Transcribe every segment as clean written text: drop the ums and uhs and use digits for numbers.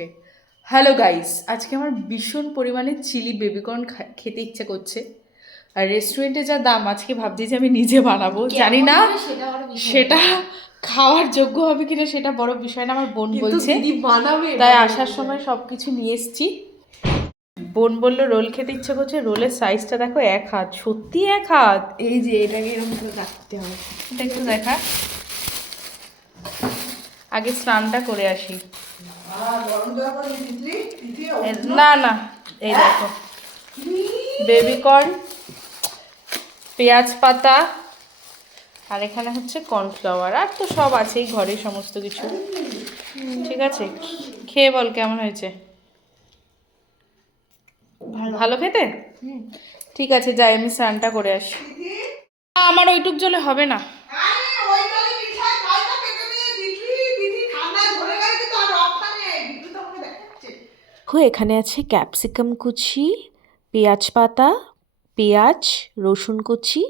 ওকে। Hello guys, আজকে আমার ভীষণ পরিমাণে চিলি বেবিকর্ন খেতে ইচ্ছে করছে। আর রেস্টুরেন্টে যা দাম, আজকে ভাবছি যে আমি নিজে বানাবো। জানি না সেটা খাওয়ার যোগ্য হবে কিনা, সেটা বড় বিষয় না। আমার বোন বলছে তাই আসার সময় সব কিছু নিয়ে এসছি। বোন বললো রোল খেতে ইচ্ছে করছে। রোলের সাইজটা দেখো, 1 হাত, সত্যি 1 হাত। এই যে এটাকে এরকম করে রাখতে হবে। এটা একটু দেখা, আগে স্নানটা করে আসি। না না, এই দেখো বেবিকর্ন, পেঁয়াজ পাতা, আর এখানে হচ্ছে কর্নফ্লাওয়ার, আর তো সব আছেই ঘরে সমস্ত কিছু। ঠিক আছে, খেয়ে বল কেমন হয়েছে। ভালো খেতে? ঠিক আছে, যাই আমি স্নানটা করে আসি। আমার ওইটুক জলে হবে না। এখানে আছে ক্যাপসিকাম কুচি, পেঁয়াজ পাতা, পেঁয়াজ, রসুন কুচি,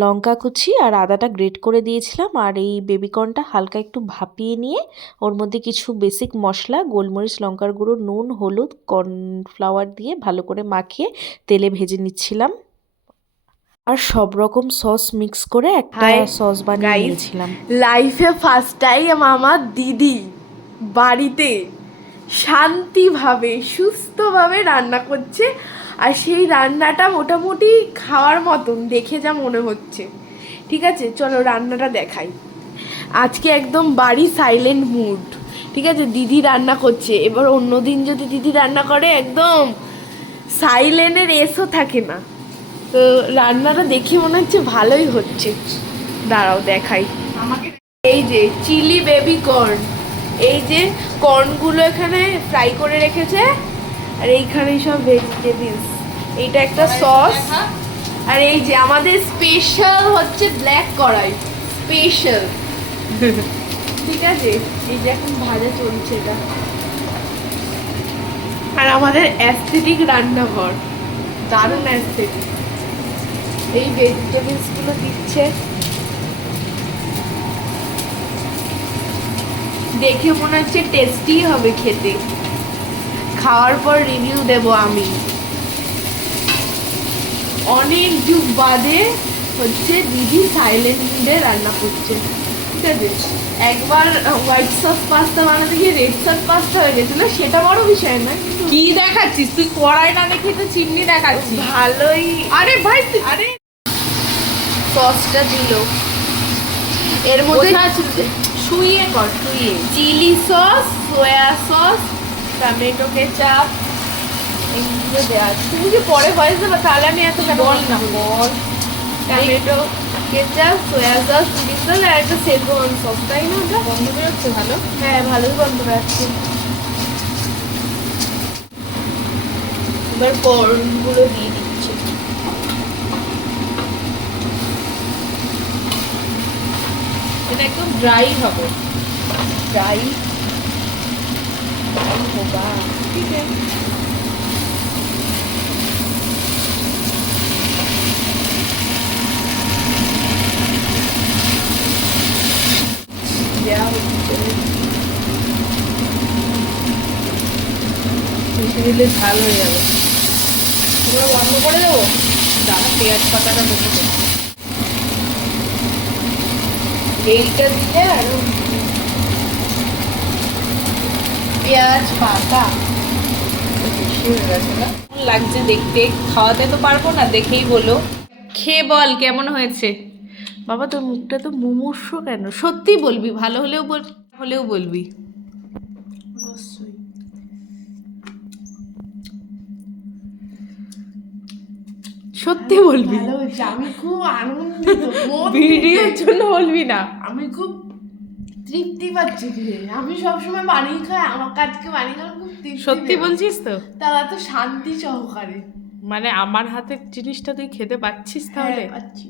লঙ্কা কুচি আর আদাটা গ্রেট করে দিয়েছিলাম। আর এই বেবিকর্নটা হালকা একটু ভাপিয়ে নিয়ে ওর মধ্যে কিছু বেসিক মশলা, গোলমরিচ, লঙ্কার গুঁড়ো, নুন, হলুদ, কর্নফ্লাওয়ার দিয়ে ভালো করে মাখিয়ে তেলে ভেজে নিচ্ছিলাম। আর সব রকম সস মিক্স করে একটা সস বানিয়ে নিয়েছিলাম। লাইফে ফার্স্ট টাইম আমার দিদি বাড়িতে শান্তিভাবে সুস্থভাবে রান্না করছে, আর সেই রান্নাটা মোটামুটি খাওয়ার মতন দেখে যা মনে হচ্ছে। ঠিক আছে, চলো রান্নাটা দেখাই। আজকে একদম বাড়ি সাইলেন্ট মুড। ঠিক আছে, দিদি রান্না করছে। এবার অন্যদিন যদি দিদি রান্না করে একদম সাইলেন্টের এসও থাকে না। তো রান্নাটা দেখে মনে হচ্ছে ভালোই হচ্ছে। দাঁড়াও দেখাই। এই যে চিলি বেবি কর্ন, এই যে কর্নগুলো এখানে ফ্রাই করে রেখেছে, আর এইখানে সব ভেজিটেবলস। এইটা একটা সস, আর এই যে আমাদের স্পেশাল হচ্ছে ব্ল্যাক কড়াই, স্পেশাল। ঠিক আছে, এই যে এখন ভাজা চলছে এটা। আর আমাদের অ্যাস্থেটিক রান্নাঘর, দারুণ অ্যাস্থেটিক। এই ভেজিটেবলস গুলো দিচ্ছে, দেখে মনে হচ্ছে টেস্টি হবে খেতে। খাওয়ার পর রিভিউ দেব আমি। অনেক যুগ বাদে হচ্ছে দিদি সাইলেন্ট মুডে রান্না করছে। ঠিক আছে, একবার হোয়াইট সস পাস্তা বানাতে গিয়ে রেড সস পাস্তা হয়ে গেছে, না সেটা বড় বিষয় না। কি দেখাচ্ছিস তুই? কড়াই না দেখে তো চিমনি দেখাচ্ছিস। ভালোই। আরে ভাই, আরে সসটা দিল এর মধ্যে, শুইয়ে কর, শুইয়ে। Chilli sauce, soya sauce, tomato ketchup, এগুলো দেওয়া আছে। তুমি যে পরে ভয়েস দেবে তাহলে আমি এত কেন বল না, বল। Tomato ketchup, soya sauce, chilli sauce আর একটা শেজওয়ান সস, তাই না? ওটা গন্ধ বেরোচ্ছে ভালো। হ্যাঁ, ভালোই গন্ধ পাচ্ছি। এবার কর্নগুলো দিয়ে দিচ্ছি। এটা একদম ড্রাই হবে। ড্রাই হোগা। ঠিক আছে, দেওয়া হচ্ছে। বেশি দিলে ঝাল হয়ে যাবে। তোমরা বন্ধ করে দেবো। দাঁড়া, পেঁয়াজ পাতাটা ঢুকে দেবো। এইটা দিলে আরো পেঁয়াজ পাতা বেশি হয়ে গেছে না? কেমন লাগছে দেখতে? খাওয়াতে তো পারবো না, দেখেই বলো। খেয়ে বল কেমন হয়েছে। বাবা, তোর মুখটা তো মুমূর্ষ কেন? সত্যি বলবি, ভালো হলেও হলেও বলবি। অবশ্যই। সত্যি বলবি, ভালো হয়েছে, আমি খুব আনন্দিত। ভিডিওর জন্য বলবি না। আমি খুব তৃপ্তি পাচ্ছি খেয়ে। আমি সবসময় বানিয়ে খাই, আমার কাজকে বানিয়ে খাই খুব তৃপ্তি। সত্যি বলছিস তো? তারা তো শান্তি সহকারে। মানে আমার হাতের জিনিসটা তুই খেতে পাচ্ছিস তাহলে? হ্যাঁ, পাচ্ছি।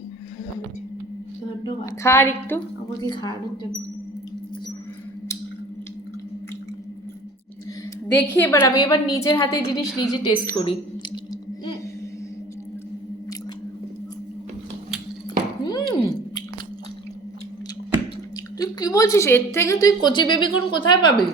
ধন্যবাদ খা আর একটু। আমাকে খাওয়ানোর জন্য। দেখি এবার আমি নিজের হাতে জিনিস নিজে টেস্ট করি। তুই কি বলছিস? এর থেকে তুই কচি বেবিকর্ন কোথায় পাবি?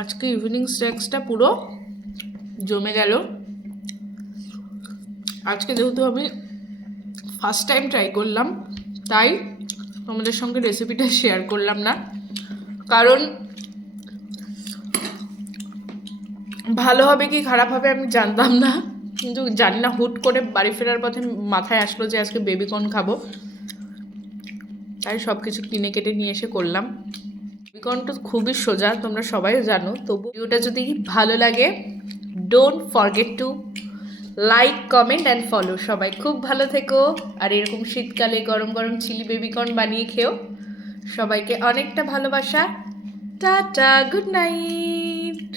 আজকে ইভিনিং স্ন্যাক্সটা পুরো জমে গেল। আজকে যেহেতু আমি ফার্স্ট টাইম ট্রাই করলাম, তাই তোমাদের সঙ্গে রেসিপিটা শেয়ার করলাম না, কারণ ভালো হবে কি খারাপ হবে আমি জানতাম না, কিন্তু জানি না হুট করে বাড়ি ফেরার পথে মাথায় আসলো যে আজকে বেবিকর্ন খাবো, তাই সব কিছু কিনে কেটে নিয়ে এসে করলাম। বেবিকর্ন তো খুবই সোজা, তোমরা সবাই জানো। তবু ভিডিওটা যদি ভালো লাগে, don't forget to like, comment and follow. সবাই খুব ভালো থেকো, আর এরকম শীতকালে গরম গরম চিলি বেবিকর্ন বানিয়ে খেও। সবাইকে অনেকটা ভালোবাসা, টাটা, গুড নাইট।